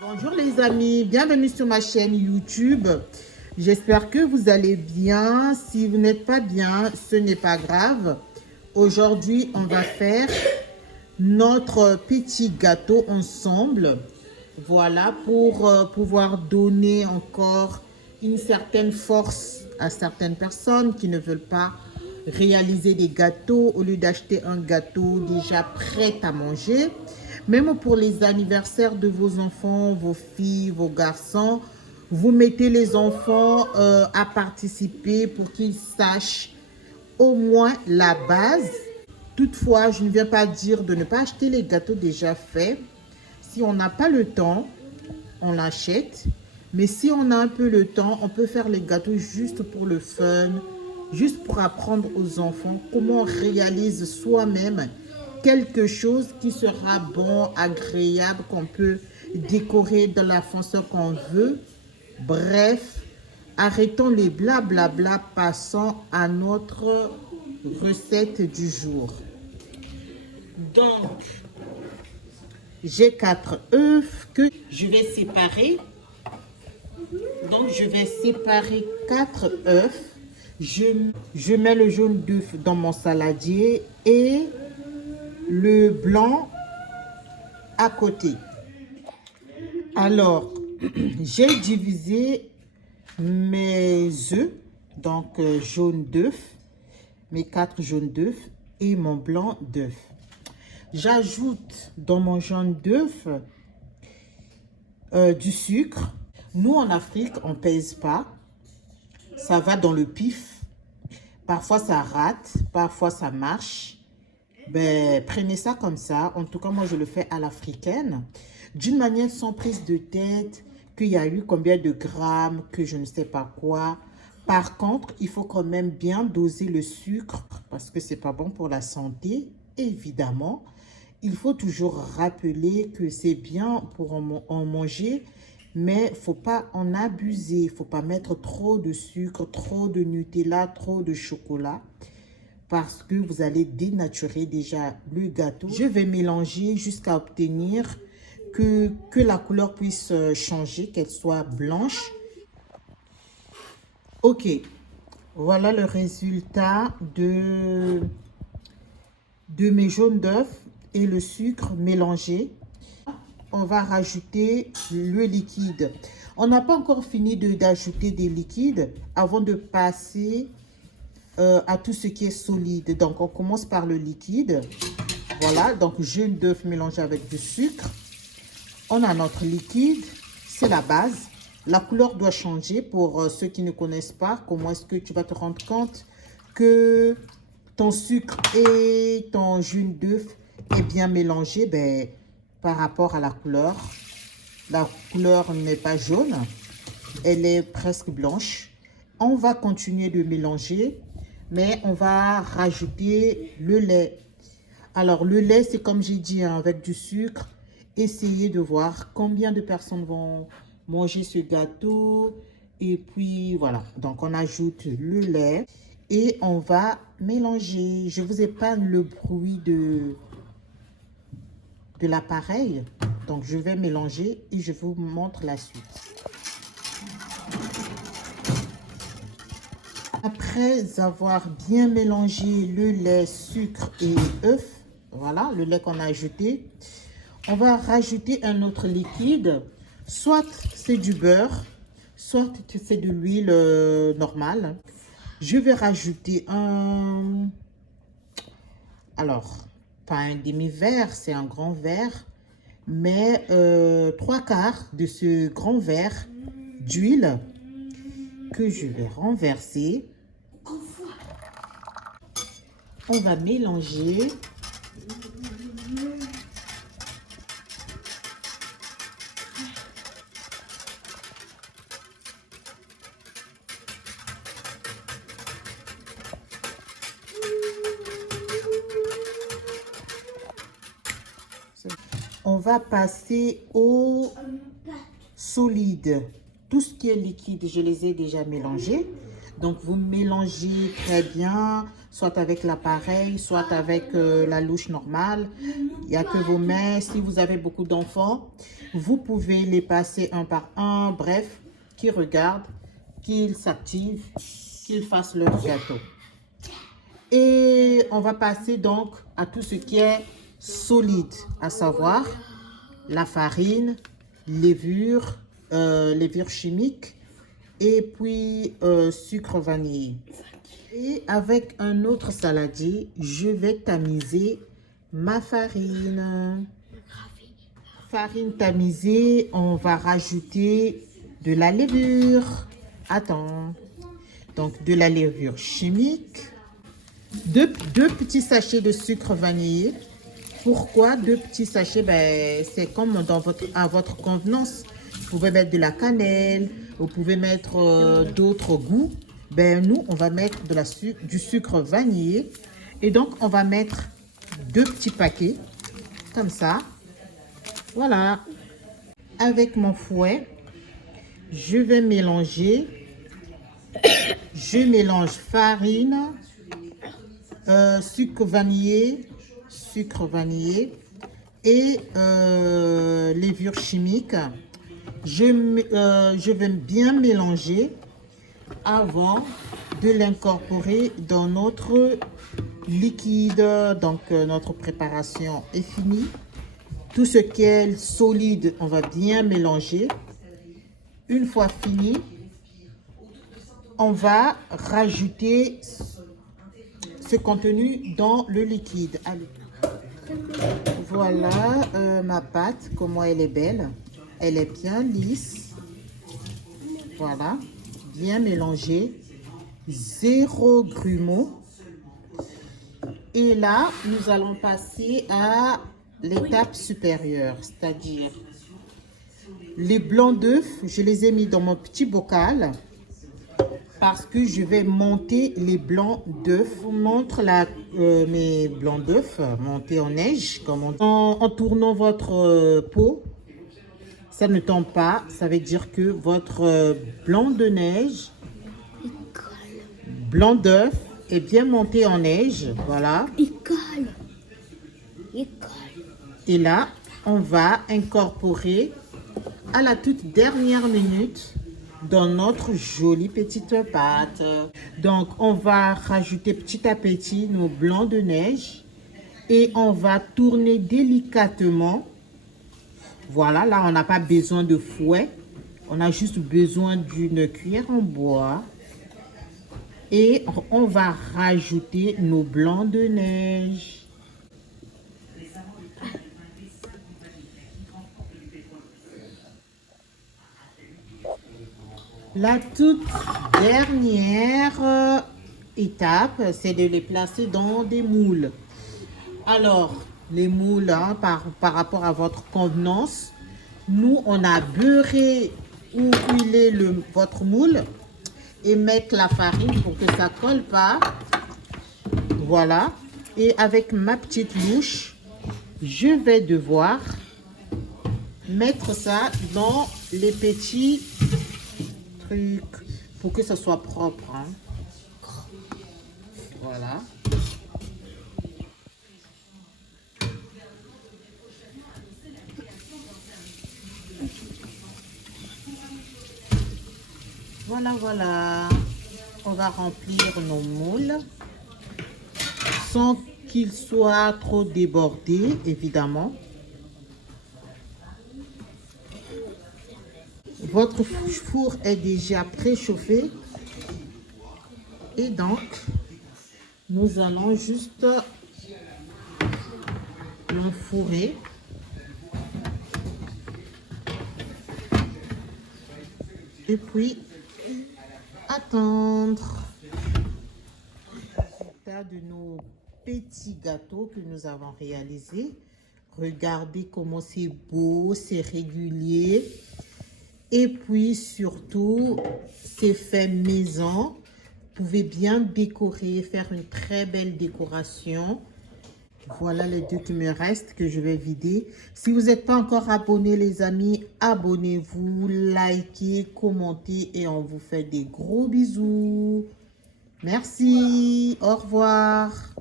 Bonjour les amis, bienvenue sur ma chaîne YouTube. J'espère que vous allez bien. Si vous n'êtes pas bien, ce n'est pas grave. Aujourd'hui, on va faire notre petit gâteau ensemble. Voilà, pour pouvoir donner encore une certaine force à certaines personnes qui ne veulent pas réaliser des gâteaux au lieu d'acheter un gâteau déjà prêt à manger. Même pour les anniversaires de vos enfants, vos filles, vos garçons, vous mettez les enfants à participer pour qu'ils sachent au moins la base. Toutefois, je ne viens pas dire de ne pas acheter les gâteaux déjà faits. Si on n'a pas le temps, on l'achète. Mais si on a un peu le temps, on peut faire les gâteaux juste pour le fun, juste pour apprendre aux enfants comment on réalise soi-même quelque chose qui sera bon, agréable, qu'on peut décorer de la façon qu'on veut. Bref, arrêtons les blablabla, passons à notre recette du jour. Donc, j'ai 4 œufs que je vais séparer. Donc, je vais séparer 4 œufs. Je mets le jaune d'œuf dans mon saladier et le blanc à côté. Alors, j'ai divisé mes œufs, donc jaune d'œuf, mes 4 jaunes d'œuf et mon blanc d'œuf. J'ajoute dans mon jaune d'œuf du sucre. Nous, en Afrique, on ne pèse pas. Ça va dans le pif. Parfois, ça rate. Parfois, ça marche. Ben, prenez ça comme ça. En tout cas, moi, je le fais à l'africaine. D'une manière sans prise de tête, qu'il y a eu combien de grammes, que je ne sais pas quoi. Par contre, il faut quand même bien doser le sucre parce que c'est pas bon pour la santé, évidemment. Il faut toujours rappeler que c'est bien pour en manger, mais il ne faut pas en abuser. Il ne faut pas mettre trop de sucre, trop de Nutella, trop de chocolat, parce que vous allez dénaturer déjà le gâteau. Je vais mélanger jusqu'à obtenir que la couleur puisse changer, qu'elle soit blanche. Ok, voilà le résultat de mes jaunes d'œufs et le sucre mélangé. On va rajouter le liquide. On n'a pas encore fini d'ajouter des liquides avant de passer à tout ce qui est solide. Donc, on commence par le liquide. Voilà, donc jaune d'œuf mélangé avec du sucre. On a notre liquide, c'est la base. La couleur doit changer pour ceux qui ne connaissent pas. Comment est-ce que tu vas te rendre compte que ton sucre et ton jaune d'œuf est bien mélangé? Ben, par rapport à la couleur. La couleur n'est pas jaune, elle est presque blanche. On va continuer de mélanger, mais on va rajouter le lait. Alors, le lait, c'est comme j'ai dit, hein, avec du sucre. Essayez de voir combien de personnes vont manger ce gâteau. Et puis, voilà. Donc, on ajoute le lait et on va mélanger. Je vous épargne le bruit de l'appareil. Donc, je vais mélanger et je vous montre la suite. Après avoir bien mélangé le lait, sucre et œuf, voilà, le lait qu'on a ajouté, on va rajouter un autre liquide. Soit c'est du beurre, soit c'est de l'huile normale. Je vais rajouter un... Alors, pas un demi-verre, c'est un grand verre. Mais 3/4 de ce grand verre d'huile que je vais renverser. On va mélanger. On va passer au solide. Tout ce qui est liquide, je les ai déjà mélangés. Donc, vous mélangez très bien. soit avec l'appareil, soit avec la louche normale. Il n'y a que vos mains. Si vous avez beaucoup d'enfants, vous pouvez les passer un par un. Bref, qu'ils regardent, qu'ils s'activent, qu'ils fassent leur gâteau. Et on va passer donc à tout ce qui est solide, à savoir la farine, levure, levure chimique et puis sucre vanillé. Et avec un autre saladier, je vais tamiser ma farine. Farine tamisée, on va rajouter de la levure. Attends. Donc de la levure chimique. Deux petits sachets de sucre vanillé. Pourquoi 2 petits sachets? Ben, c'est comme à votre convenance. Vous pouvez mettre de la cannelle, vous pouvez mettre d'autres goûts. Ben, nous, on va mettre du sucre vanillé. Et donc, on va mettre 2 petits paquets, comme ça. Voilà. Avec mon fouet, je vais mélanger. Je mélange farine, sucre vanillé et levure chimique. Je vais bien mélanger avant de l'incorporer dans notre liquide. Donc notre préparation est finie. Tout ce qui est solide, on va bien mélanger. Une fois fini, on va rajouter ce contenu dans le liquide. Allez. Voilà ma pâte, comment elle est belle. Elle est bien lisse. Voilà, bien mélangée. 0 grumeaux. Et là, nous allons passer à l'étape supérieure, c'est-à-dire les blancs d'œufs. Je les ai mis dans mon petit bocal parce que je vais monter les blancs d'œufs. Je vous montre mes blancs d'œufs montés en neige. En tournant votre pot, ça ne tombe pas. Ça veut dire que votre blanc de neige, blanc d'œuf, est bien monté en neige. Voilà. Et là, on va incorporer à la toute dernière minute dans notre jolie petite pâte. Donc, on va rajouter petit à petit nos blancs de neige et on va tourner délicatement. Voilà, là, on n'a pas besoin de fouet. On a juste besoin d'une cuillère en bois. Et on va rajouter nos blancs de neige. La toute dernière étape, c'est de les placer dans des moules. Alors, les moules, hein, par rapport à votre convenance, nous, on a beurré ou huilé votre moule et mettre la farine pour que ça colle pas. Voilà. Et avec ma petite louche, je vais devoir mettre ça dans les petits trucs pour que ça soit propre. Hein. Voilà. Voilà. On va remplir nos moules sans qu'ils soient trop débordés, évidemment. Votre four est déjà préchauffé et donc nous allons juste l'enfourrer. Et puis attendre. Résultat de nos petits gâteaux que nous avons réalisés. Regardez comment c'est beau, c'est régulier. Et puis surtout, c'est fait maison. Vous pouvez bien décorer, faire une très belle décoration. Voilà les 2 qui me restent que je vais vider. Si vous n'êtes pas encore abonné, les amis, abonnez-vous, likez, commentez et on vous fait des gros bisous. Merci. Au revoir.